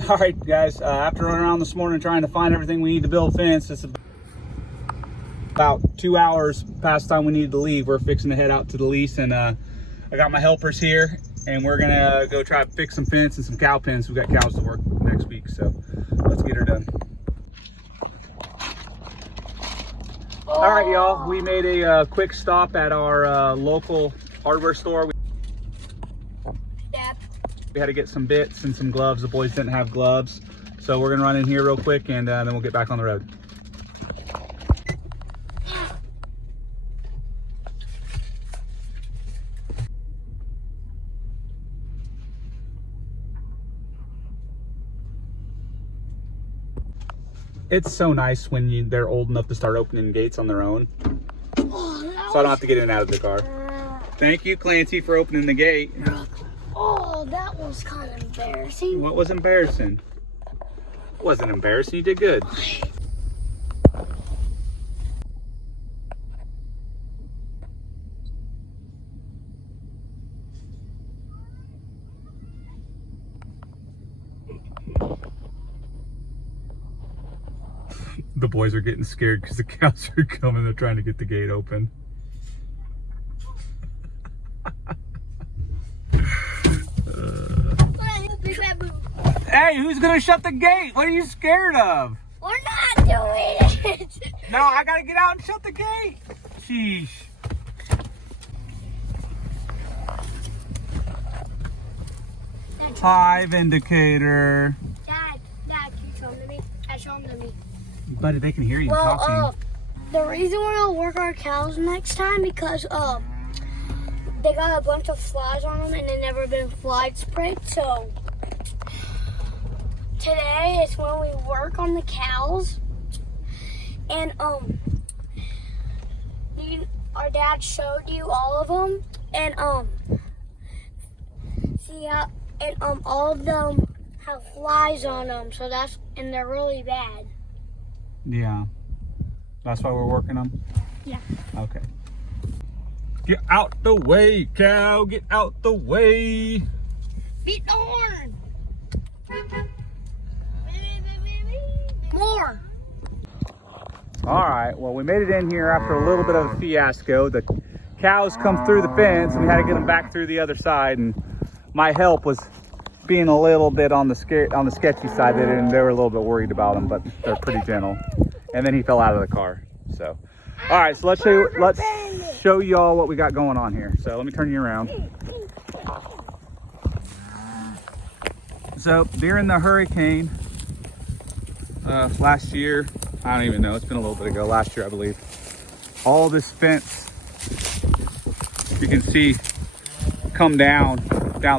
All right, guys, after running around this morning trying to find everything we need to build a fence, it's about 2 hours past time we needed to leave. We're fixing to head out to the lease, and I got my helpers here, and we're gonna go try to fix some fence and some cow pens. We've got cows to work next week, so let's get her done. All right, y'all, we made a quick stop at our local hardware store. We had to get some bits and some gloves. The boys didn't have gloves, so we're gonna run in here real quick, and then we'll get back on the road. It's so nice when they're old enough to start opening gates on their own, so I don't have to get in and out of the car. Thank you, Clancy, for opening the gate. Oh, that was kind of embarrassing. What was embarrassing? It wasn't embarrassing. You did good. The boys are getting scared because the cows are coming. They're trying to get the gate open. Hey, who's gonna shut the gate? What are you scared of? We're not doing it. No, I gotta get out and shut the gate. Sheesh. Hive indicator. Dad, can you show them to me? Show them to me. Buddy, they can hear you talking. The reason we're gonna work our cows next time because they got a bunch of flies on them and they've never been fly sprayed. So today is when we work on the cows, and our dad showed you all of them, and see how all of them have flies on them. So and they're really bad. Yeah. That's why we're working them? Yeah. Okay. Get out the way, cow. Get out the way. Beat the horn. More. All right. Well, we made it in here after a little bit of a fiasco. The cows come through the fence, and we had to get them back through the other side. And my help was being a little bit on the sketchy side, and they were a little bit worried about him, but they're pretty gentle. And then he fell out of the car. So, all right. So let's show y'all what we got going on here. So let me turn you around. So during the hurricane last year, I don't even know, it's been a little bit ago, last year I believe, all this fence you can see come down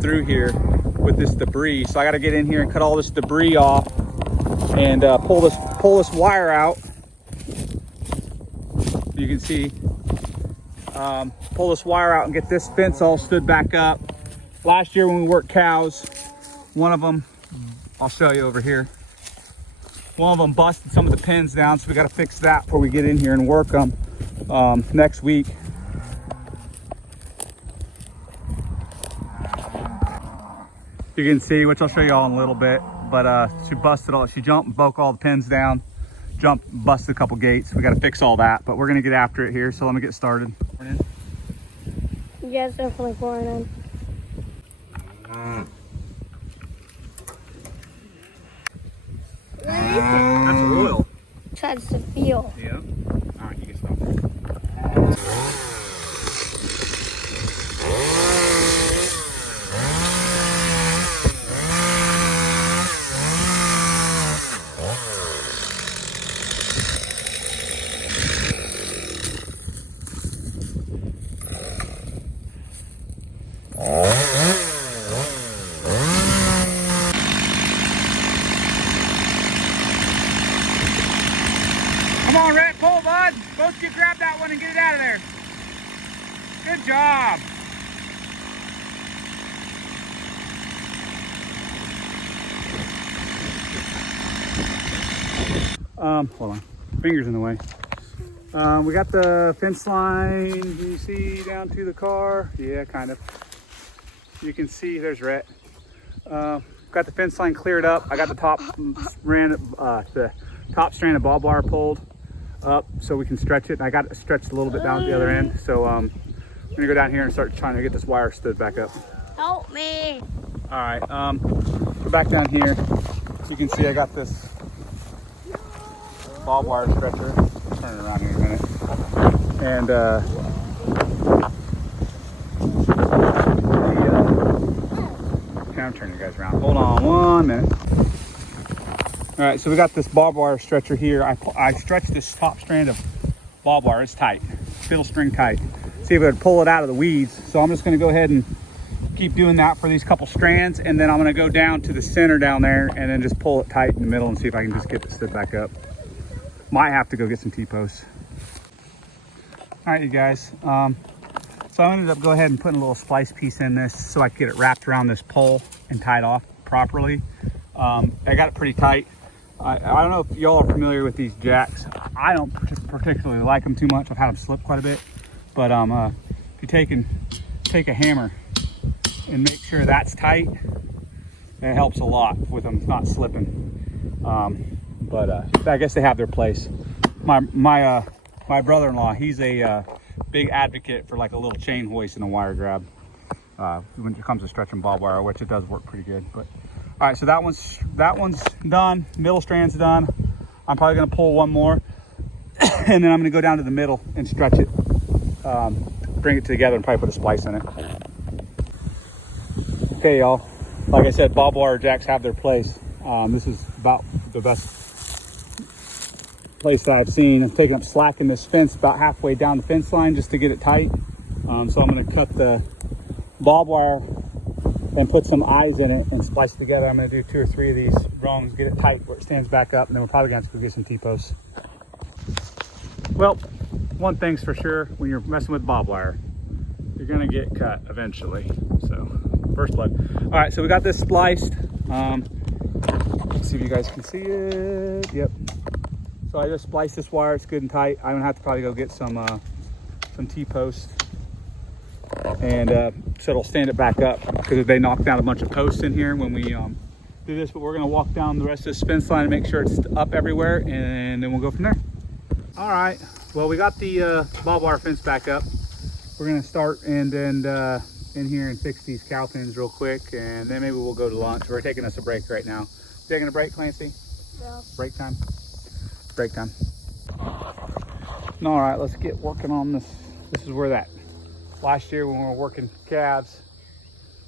through here with this debris. So I got to get in here and cut all this debris off and pull this wire out. You can see, pull this wire out and get this fence all stood back up. Last year when we worked cows, one of them, I'll show you over here, one of them busted some of the pins down, so we got to fix that before we get in here and work them next week. You can see, which I'll show you all in a little bit, but she jumped and broke all the pins down, busted a couple gates. We got to fix all that, but we're gonna get after it here, so let me get started. You guys definitely pouring in. That's oil. That's the feel. Yeah. All right, you can stop there. Come on, Red, pull, bud. Both of you grab that one and get it out of there. Good job. Hold on, fingers in the way. We got the fence line, can you see down to the car? Yeah, kind of. You can see there's Rhett. got the fence line cleared up. I got the top strand of barbed wire pulled up so we can stretch it. And I got it stretched a little bit down at the other end. So I'm gonna go down here and start trying to get this wire stood back up. Help me. All right, we're back down here. As you can see, I got this barbed wire stretcher. Turn it around here in a minute. And I'm turning you guys around. Hold on 1 minute. All right, so we got this barbed wire stretcher here. I stretched this top strand of barbed wire. It's tight, fiddle string tight. See if I could pull it out of the weeds. So I'm just gonna go ahead and keep doing that for these couple strands, and then I'm gonna go down to the center down there and then just pull it tight in the middle and see if I can just get it stood back up. Might have to go get some T-posts. All right, you guys. So I ended up go ahead and putting a little splice piece in this so I could get it wrapped around this pole and tied off properly. I got it pretty tight. I don't know if y'all are familiar with these jacks. I don't particularly like them too much. I've had them slip quite a bit. But if you take a hammer and make sure that's tight, it helps a lot with them not slipping. But I guess they have their place. My brother-in-law, he's a big advocate for like a little chain hoist and a wire grab when it comes to stretching barbed wire, which it does work pretty good. But all right, so that one's done. Middle strand's done. I'm probably gonna pull one more, and then I'm gonna go down to the middle and stretch it, bring it together, and probably put a splice in it. Okay, y'all. Like I said, barbed wire jacks have their place. This is about the best place that I've seen. I'm taking up slack in this fence about halfway down the fence line just to get it tight. So I'm going to cut the barbed wire and put some eyes in it and splice it together. I'm going to do 2 or 3 of these rungs, get it tight where it stands back up, and then we're probably going to have to go get some T-posts. Well, one thing's for sure, when you're messing with barbed wire, you're going to get cut eventually. So first blood. All right, so we got this spliced. Let's see if you guys can see it. Yep. So I just spliced this wire. It's good and tight. I'm gonna have to probably go get some T-posts, and so it'll stand it back up, because they knocked down a bunch of posts in here when we do this. But we're gonna walk down the rest of this fence line and make sure it's up everywhere, and then we'll go from there. All right. Well, we got the barbed wire fence back up. We're gonna start and then in here and fix these cow pens real quick, and then maybe we'll go to lunch. We're taking us a break right now. Taking a break, Clancy? Yeah. Break time? Break time. All right, let's get working on this. This is where that last year when we were working calves,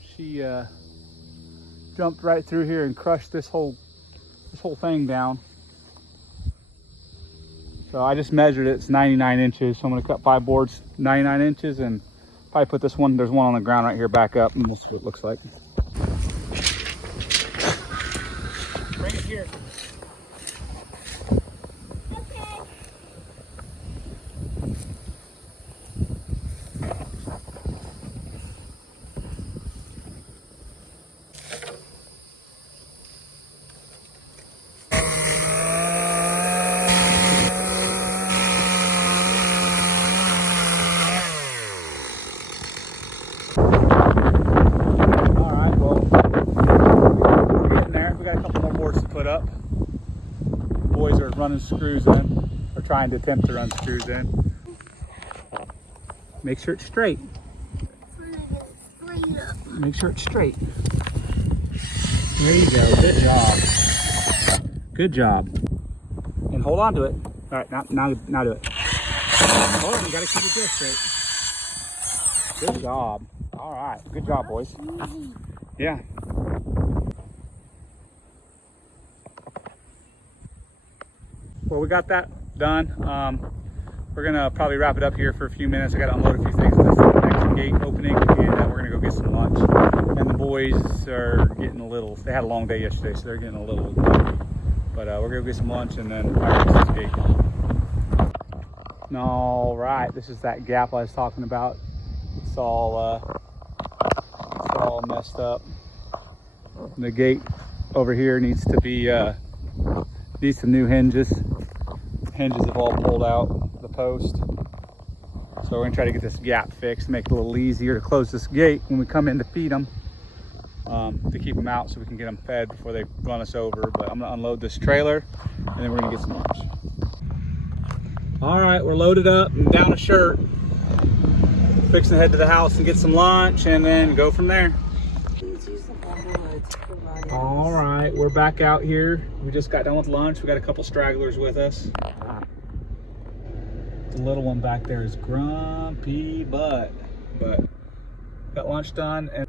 she jumped right through here and crushed this whole thing down. So I just measured it. It's 99 inches. So I'm gonna cut 5 boards, 99 inches, and probably put this one. There's one on the ground right here back up, and we'll see what it looks like. Bring it here. Running screws in, or trying to attempt to run screws in. Make sure it's straight. Make sure it's straight. There you go. Good job. Good job. And hold on to it. All right, now do it. Hold on, you gotta keep it just straight. Good job. All right, good job, boys. Yeah. Well, we got that done. We're gonna probably wrap it up here for a few minutes. I gotta unload a few things to the next gate opening, and we're gonna go get some lunch. And the boys are getting a little, they had a long day yesterday, so they're getting a little hungry. But we're gonna get some lunch and then fire up this gate. All right, this is that gap I was talking about. It's all messed up. The gate over here needs to be, needs some new hinges. Hinges have all pulled out the post. So we're gonna try to get this gap fixed, make it a little easier to close this gate when we come in to feed them. to keep them out so we can get them fed before they run us over. But I'm gonna unload this trailer and then we're gonna get some lunch. All right, we're loaded up and down a shirt. Fixing to head to the house and get some lunch and then go from there. All right, we're back out here. We just got done with lunch. We got a couple stragglers with us. The little one back there is grumpy but got lunch done and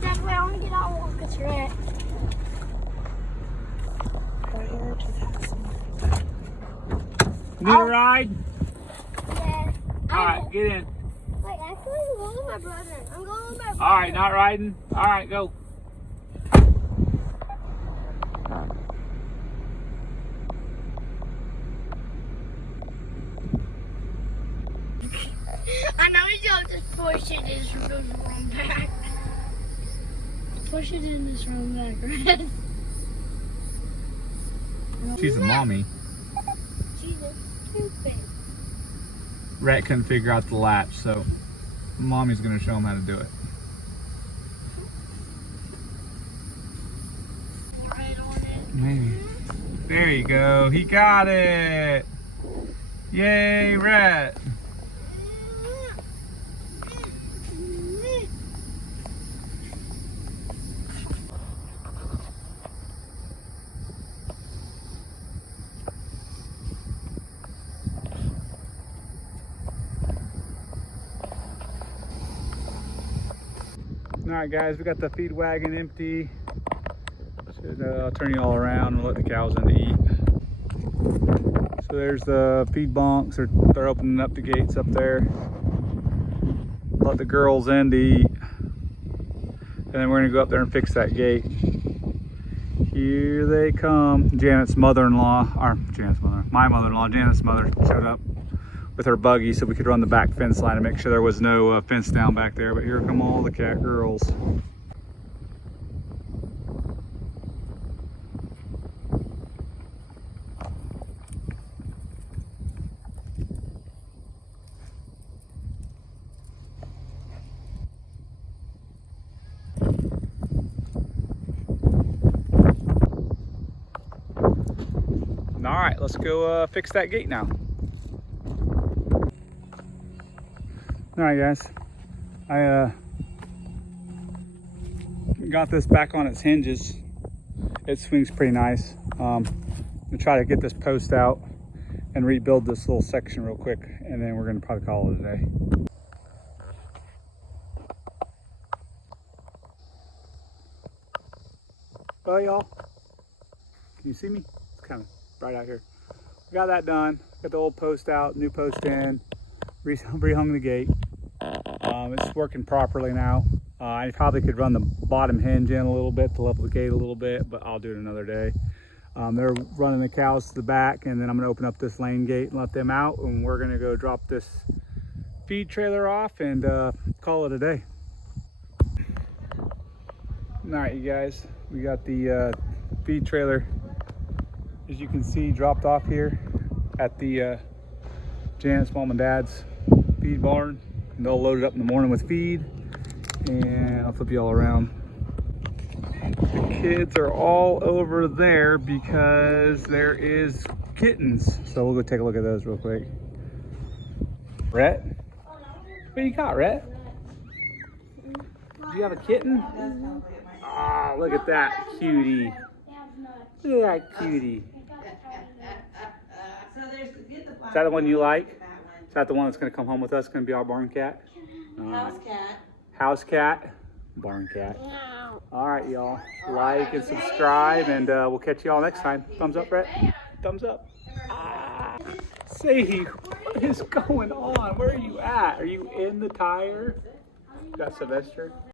Definitely, I want to get out and walk with Rhett. need a ride? Yeah. All right, get in. Wait, actually, I'm going with my brother. I'm going with my brother. All right, not riding. All right, go. I know you don't just push it in this room back. Push it in this room back, right? She's a mommy. She's a stupid. Rhett couldn't figure out the latch, so mommy's gonna show him how to do it. Right on it. Maybe. There you go. He got it. Yay, Rhett. All right, guys, we got the feed wagon empty. I'll turn you all around and let the cows in to eat. So there's the feed bunks. They're opening up the gates up there. Let the girls in to eat. And then we're gonna go up there and fix that gate. Here they come. Janet's mother-in-law, or my mother-in-law, Janet's mother showed up with her buggy so we could run the back fence line and make sure there was no fence down back there. But here come all the cat girls. All right, let's go fix that gate now. All right, guys, I got this back on its hinges. It swings pretty nice. I'm gonna try to get this post out and rebuild this little section real quick, and then we're gonna probably call it a day. Well, y'all, can you see me? It's kind of bright out here. We got that done. Got the old post out, new post in, rehung the gate. It's working properly now. I probably could run the bottom hinge in a little bit to level the gate a little bit, but I'll do it another day. They're running the cows to the back, and then I'm gonna open up this lane gate and let them out, and we're gonna go drop this feed trailer off and call it a day. All right, you guys, we got the feed trailer, as you can see, dropped off here at the Janet's mom and dad's feed barn. And they'll load it up in the morning with feed, and I'll flip you all around. The kids are all over there because there is kittens. So we'll go take a look at those real quick. Rhett? What you got, Rhett? Do you have a kitten? Oh, look at that cutie. Look at that cutie. Is that the one you like? Is that the one that's going to come home with us? Going to be our barn cat? House cat. House cat, barn cat. All right, y'all. Like and subscribe, and we'll catch y'all next time. Thumbs up, Brett. Thumbs up. Sadie, what is going on? Where are you at? Are you in the tire? Got Sylvester?